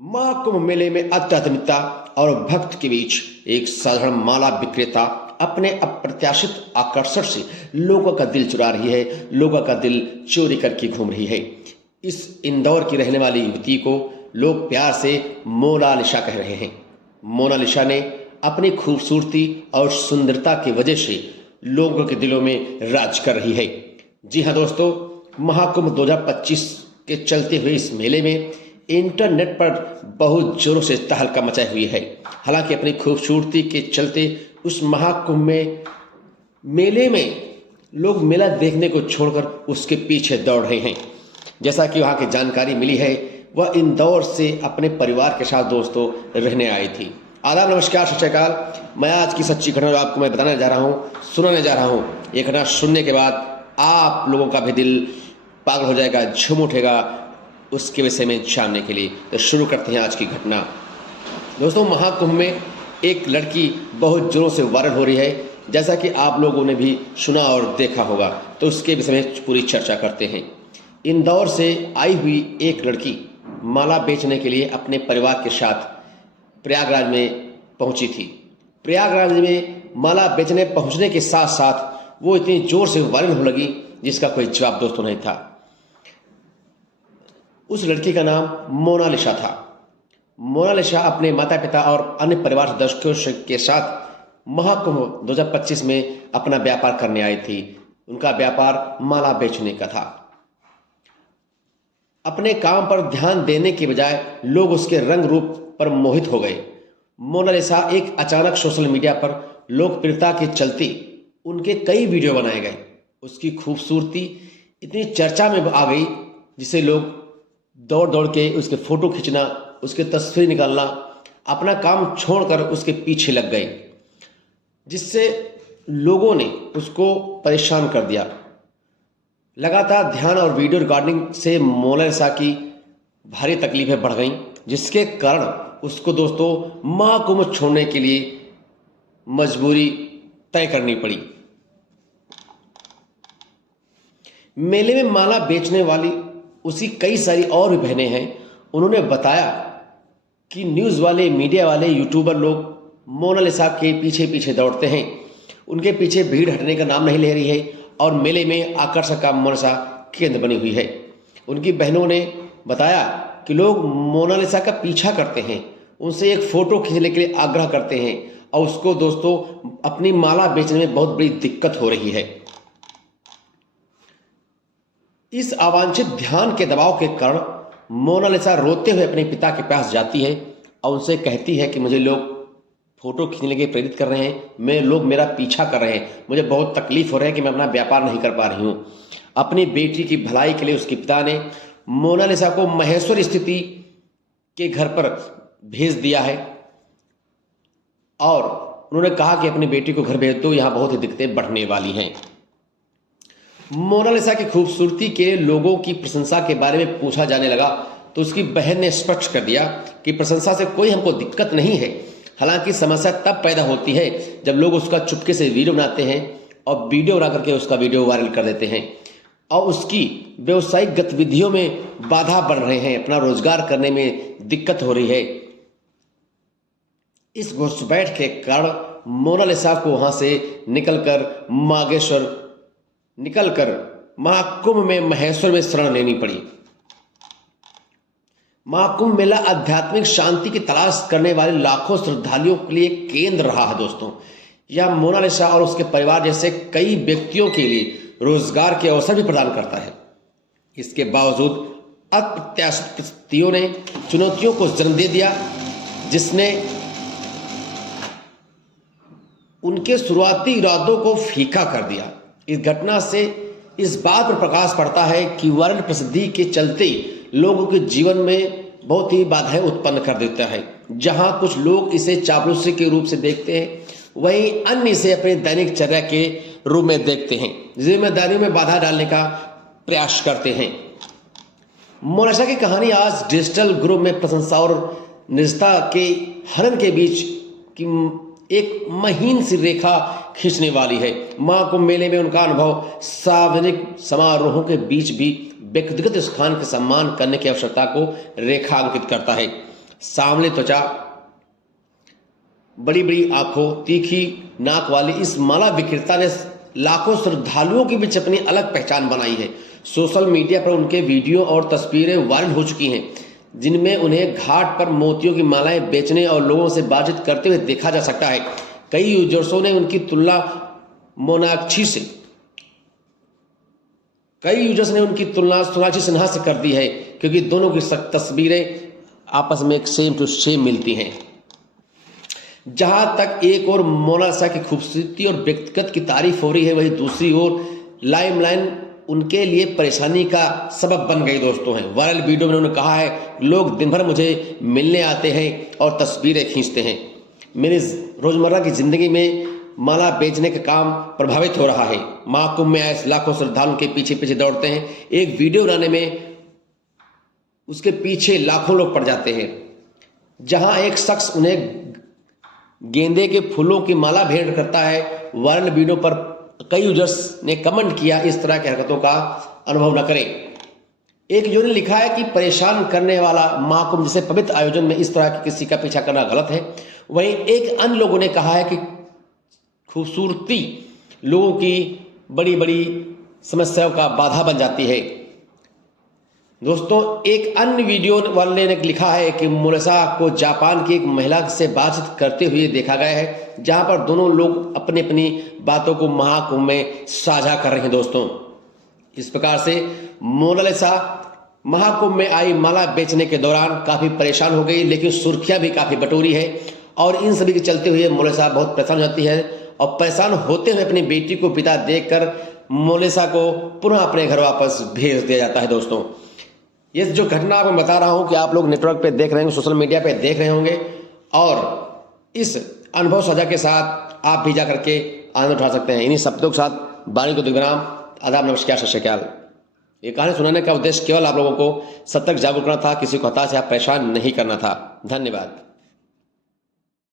महाकुंभ मेले में आध्यात्मिकता और भक्त के बीच एक साधारण माला विक्रेता अपने अप्रत्याशित आकर्षण से लोगों का दिल चुरा रही है, लोगों का दिल चोरी करके घूम रही है। इस इंदौर की रहने वाली युवती को लोग प्यार से मोनालिसा कह रहे हैं। मोनालिसा ने अपनी खूबसूरती और सुंदरता की वजह से लोगों के दिलों में राज कर रही है। जी हाँ दोस्तों, महाकुंभ 2025 के चलते हुए इस मेले में इंटरनेट पर बहुत जोरों से तहलका मचाई हुई है। हालांकि अपनी खूबसूरती के चलते उस महाकुंभ में मेले में लोग मेला देखने को छोड़कर उसके पीछे दौड़ रहे हैं। जैसा कि वहाँ की जानकारी मिली है, वह इंदौर से अपने परिवार के साथ दोस्तों रहने आई थी। आदाब, नमस्कार, सत श्री अकाल। मैं आज की सच्ची घटना आपको मैं बताने जा रहा हूँ, सुनाने जा रहा हूँ। ये घटना सुनने के बाद आप लोगों का भी दिल पागल हो जाएगा, झूम उठेगा उसके विषय में जानने के लिए। तो शुरू करते हैं आज की घटना। दोस्तों, महाकुंभ में एक लड़की बहुत जोरों से वायरल हो रही है, जैसा कि आप लोगों ने भी सुना और देखा होगा। तो उसके विषय में पूरी चर्चा करते हैं। इंदौर से आई हुई एक लड़की माला बेचने के लिए अपने परिवार के साथ प्रयागराज में पहुंची थी। प्रयागराज में माला बेचने पहुंचने के साथ साथ वो इतनी जोर से वायरल हो लगी जिसका कोई जवाब दोस्तों नहीं था। उस लड़की का नाम मोनालिसा था। मोनालिसा अपने माता पिता और अन्य परिवार सदस्यों के साथ महाकुंभ 2025 में अपना व्यापार करने आई थी। उनका व्यापार माला बेचने का था। अपने काम पर ध्यान देने के बजाय लोग उसके रंग रूप पर मोहित हो गए। मोनालिसा एक अचानक सोशल मीडिया पर लोकप्रियता के चलते उनके कई वीडियो बनाए गए। उसकी खूबसूरती इतनी चर्चा में आ गई जिसे लोग दौड़ दौड़ के उसके फोटो खींचना, उसके तस्वीर निकालना, अपना काम छोड़कर उसके पीछे लग गए, जिससे लोगों ने उसको परेशान कर दिया। लगातार ध्यान और वीडियो रिकॉर्डिंग से मोनालिसा की भारी तकलीफें बढ़ गईं, जिसके कारण उसको दोस्तों महाकुंभ छोड़ने के लिए मजबूरी तय करनी पड़ी। मेले में माला बेचने वाली उसी कई सारी और भी बहनें हैं। उन्होंने बताया कि न्यूज़ वाले, मीडिया वाले, यूट्यूबर लोग मोनालिसा के पीछे पीछे दौड़ते हैं। उनके पीछे भीड़ हटने का नाम नहीं ले रही है और मेले में आकर्षक का मोनालिसा केंद्र बनी हुई है। उनकी बहनों ने बताया कि लोग मोनालिसा का पीछा करते हैं, उनसे एक फ़ोटो खींचने के लिए आग्रह करते हैं और उसको दोस्तों अपनी माला बेचने में बहुत बड़ी दिक्कत हो रही है। इस अवांछित ध्यान के दबाव के कारण मोनालिसा रोते हुए अपने पिता के पास जाती है और उनसे कहती है कि मुझे लोग फोटो खींचने के लिए प्रेरित कर रहे हैं, लोग मेरा पीछा कर रहे हैं, मुझे बहुत तकलीफ हो रहा है कि मैं अपना व्यापार नहीं कर पा रही हूँ। अपनी बेटी की भलाई के लिए उसके पिता ने मोनालिसा को महेश्वर स्थिति के घर पर भेज दिया है और उन्होंने कहा कि अपनी बेटी को घर भेज दो, यहाँ बहुत ही दिक्कतें बढ़ने वाली हैं। मोनालिसा की खूबसूरती के लोगों की प्रशंसा के बारे में पूछा जाने लगा तो उसकी बहन ने स्पष्ट कर दिया कि प्रशंसा से कोई हमको दिक्कत नहीं है। हालांकि समस्या तब पैदा होती है जब लोग उसका चुपके से वीडियो बनाते हैं और वीडियो बना करके उसका वीडियो वायरल कर देते हैं और उसकी व्यवसायिक गतिविधियों में बाधा बन रहे हैं, अपना रोजगार करने में दिक्कत हो रही है। इस घुसपैठ के कारण मोनालिसा को वहां से निकलकर महाकुंभ में महेश्वर में शरण लेनी पड़ी। महाकुंभ मेला आध्यात्मिक शांति की तलाश करने वाले लाखों श्रद्धालुओं के लिए केंद्र रहा है दोस्तों। यह मोनालिसा और उसके परिवार जैसे कई व्यक्तियों के लिए रोजगार के अवसर भी प्रदान करता है। इसके बावजूद अप्रत्याशित परिस्थितियों ने चुनौतियों को जन्म दे दिया, जिसने उनके शुरुआती इरादों को फीका कर दिया। इस घटना से इस बात पर प्रकाश पड़ता है कि वायरल प्रसिद्धि के चलते लोगों के जीवन में बहुत ही बाधाएं उत्पन्न कर देता है। जहां कुछ लोग इसे चापलूसी के रूप से देखते हैं, वहीं अन्य इसे अपने दैनिक चर्या के रूप में देखते हैं, जिम्मेदारियों में बाधा डालने का प्रयास करते हैं। मोनालिसा की कहानी आज डिजिटल ग्रुप में प्रशंसा और निजता के हनन के बीच की एक महीन सी रेखा खींचने वाली है। महाकुंभ मेले में उनका अनुभव सार्वजनिक समारोहों के बीच भी व्यक्तिगत स्थान के सम्मान करने की आवश्यकता को रेखांकित करता है। सांवली त्वचा, बड़ी बड़ी आंखों, तीखी नाक वाली इस माला विक्रेता ने लाखों श्रद्धालुओं के बीच अपनी अलग पहचान बनाई है। सोशल मीडिया पर उनके वीडियो और तस्वीरें वायरल हो चुकी हैं, जिनमें उन्हें घाट पर मोतियों की मालाएं बेचने और लोगों से बातचीत करते हुए देखा जा सकता है। कई यूजर्सों ने उनकी तुलना सोनाक्षी सिन्हा से कर दी है, क्योंकि दोनों की तस्वीरें आपस में एक सेम टू सेम मिलती हैं। जहां तक एक और मोनालिसा की खूबसूरती और व्यक्तिगत की तारीफ हो रही है, वहीं दूसरी ओर लाइमलाइन उनके लिए परेशानी का सबब बन गई दोस्तों हैं। वायरल वीडियो में उन्होंने कहा है, लोग दिन भर मुझे मिलने आते हैं और तस्वीरें खींचते हैं। मेरी रोजमर्रा की जिंदगी में माला बेचने का काम प्रभावित हो रहा है। महाकुंभ में आए लाखों श्रद्धालुओं के पीछे पीछे दौड़ते हैं। एक वीडियो बनाने में उसके पीछे लाखों लोग पड़ जाते हैं। जहां एक शख्स उन्हें गेंदे के फूलों की माला भेंट करता है। वायरल वीडियो पर कई यूजर्स ने कमेंट किया, इस तरह की हरकतों का अनुभव न करें। एक यूजर ने लिखा है कि परेशान करने वाला महाकुंभ जैसे पवित्र आयोजन में इस तरह की किसी का पीछा करना गलत है। वहीं एक अन्य लोगों ने कहा है कि खूबसूरती लोगों की बड़ी बड़ी समस्याओं का बाधा बन जाती है। दोस्तों, एक अन्य वीडियो वाले ने लिखा है कि मोनालिसा को जापान की एक महिला से बातचीत करते हुए देखा गया है, जहां पर दोनों लोग अपनी अपनी बातों को महाकुंभ में साझा कर रहे हैं। दोस्तों, इस प्रकार से मोनालिसा महाकुंभ में आई माला बेचने के दौरान काफी परेशान हो गई, लेकिन सुर्खियां भी काफी बटोरी है। और इन सभी के चलते हुए मोनालिसा बहुत परेशान हो जाती है और परेशान होते हुए अपनी बेटी को पिता देखकर मोनालिसा को पुनः अपने घर वापस भेज दिया जाता है। दोस्तों, ये जो घटना आपको बता रहा हूं कि आप लोग नेटवर्क पे देख रहे होंगे, सोशल मीडिया पे देख रहे होंगे, और इस अनुभव साझा के साथ आप भी जा करके आनंद उठा सकते हैं। इन्हीं शब्दों के साथ वाणी को दिग्राम, आदाब, नमस्कार, सत श्री अकाल। ये कहानी सुनाने का उद्देश्य केवल आप लोगों को सतर्क जागरूक करना था, किसी को हताश या परेशान नहीं करना था। धन्यवाद।